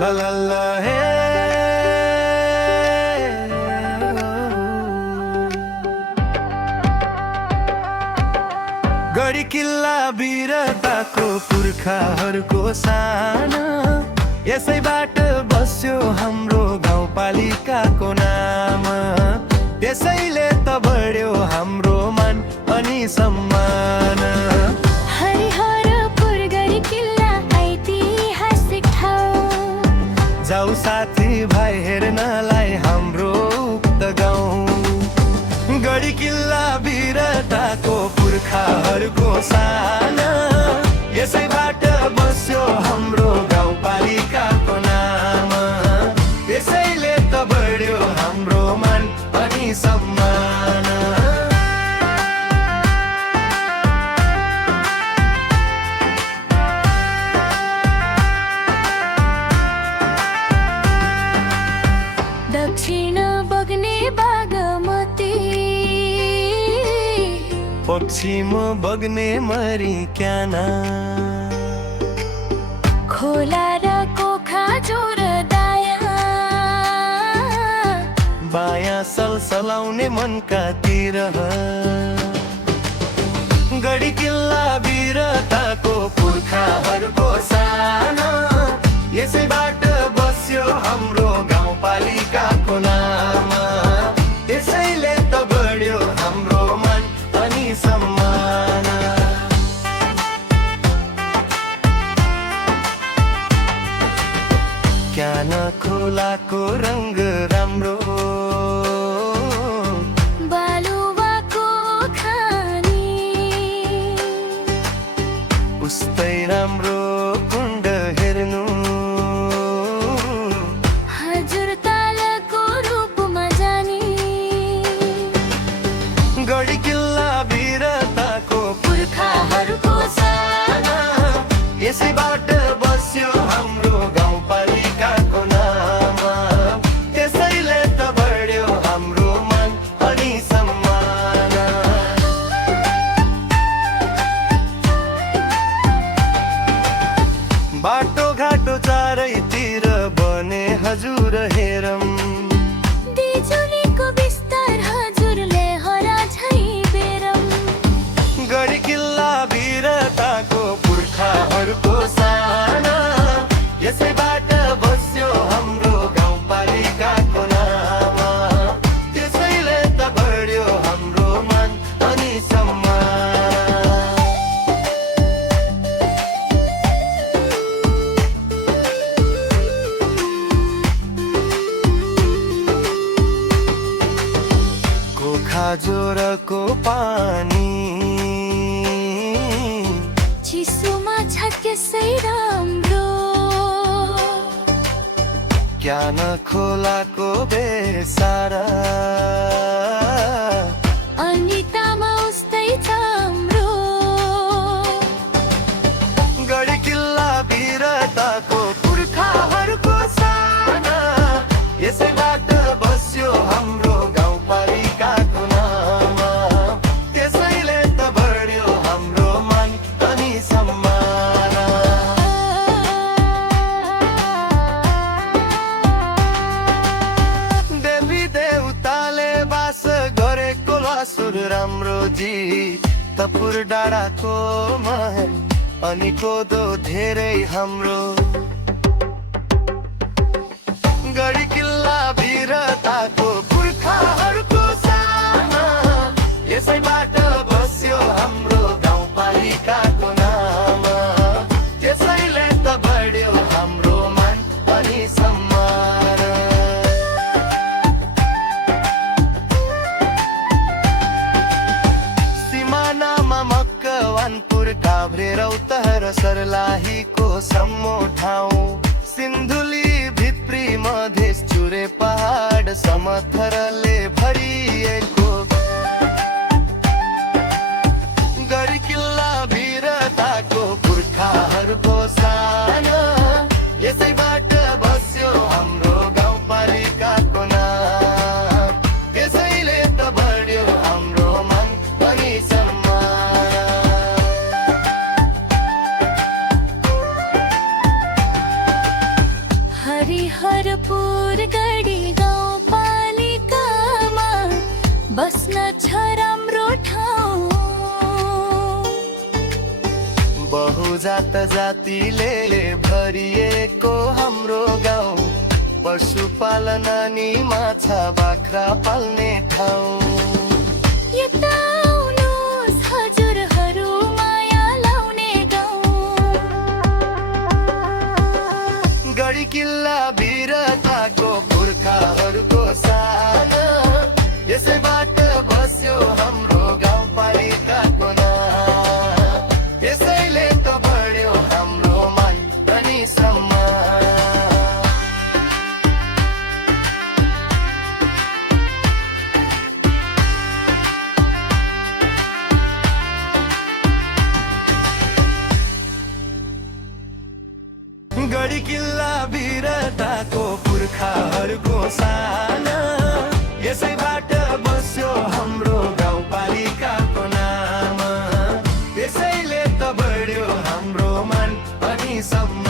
ला ला ला हे गढी किल्ला वीरताको पुर्खाहरूको साना यसैबाट बस्यो हाम्रो गाउँपालिकाको नाम त्यसैले त बढ्यो हाम्रो मान अनि सम्मान। हरिहरपुर गढी किल्ला ऐतिहासिक ठाउँ जाऊ साथी भाइ हेर्नलाई हाम्रो उक्त गाउँ। गढी किल्ला वीरताको पुर्खाहरूको साना यसैबाट बस्यो हाम्रो गाउँपालिकाको नाम त्यसैले त बढ्यो हाम्रो मान अनि सम्मान। दक्षिण बग्ने बागमती पश्चिम बग्ने मरिक्याना खोला र कोखा जोर दायाँ बायाँ सलसलाउने मनका तिर गढी किल्ला वीरताको पुर्खाहरूको साना यसैबाट बस्यो हाम्रो गाउँपालिकाको नाम त्यसैले त बढ्यो हाम्रो मान अनि सम्मान। क्यान खोलाको रङ्ग राम्रो बालुवाको खानी उस्तै राम्रो कुण्ड हेर्नु हजुर तालको रूपमा जानी गढी किल्ला वीरताको पुर्खाहरूको साना यसैबाट बस्यो हाम्रो गाउँपालिकाको नाम त्यसैले त बढ्यो हाम्रो मान अनि सम्मान। बाटोघाटो चारैतिर बने हजुर हेरम बिजुलीको बिस्तार हजुरले हरा झै बेरम गढी किल्ला वीरताको पुर्खाहरूको साना यसैबाट बस्यो हाम्रो गाउँपालिकाको नाम त्यसैले त बढ्यो हाम्रो मान अनि सम्मान। कोखा जोरको पानी चिसोमा छक्केसै राम्रो क्यान खोलाको बेसारा अनि तामा उस्तै छ हाम्रो गढी किल्ला वीरताको पुर्खाहरूको साना यसैबाट बस्यो हाम्रो गाउँपालिकाको नाम त्यसैले त बढ्यो हाम्रो मान अनि सम्मान। देवी देउताले बास गरेको लासुर राम्रो जी तपुर डाँडाको महल अनि कोदो धेरै हाम्रो गढी किल्ला वीरताको पुर्खाहरूको साना यसैबाट बस्यो हाम्रो गाउँपालिकाको नाम त्यसैले त बढ्यो हाम्रो मान अनि सम्मान। सिमानामा मकवानपुर काभ्रे रौतहर सर्लाहीको सम्मो ठाउँ सिन्धुली भित्री मधेस चुरे पहाड समथरले भरिएको गढी किल्ला वीरताको पुर्खाहरूको साना यसैबाट बस्यो हाम्रो गाउँपालिकाको नाम त्यसैले त बढ्यो हाम्रो मान अनि सम्मान। बहुजात जातिले भरिएको हाम्रो गाउँ, पशुपालन अनि माछा बाख्रा पाल्ने ठाउँ। यता आउनुहोस् हजुरहरू माया लाउने गाउँ। गढी किल्ला वीरताको पुर्खाहरूको सान, यसैबाट बस्यो हाम्रो गाउँपालिकाको नाम। यसैले त बढ्यो हाम्रो मान अनि सम्मान। गढी किल्ला वीरताको पुर्खाहरूको सान, यसैबाट बस्यो हाम्रो गाउँपालिकाको नाम। यसैले त बढ्यो हाम्रो मान अनि सम्मान।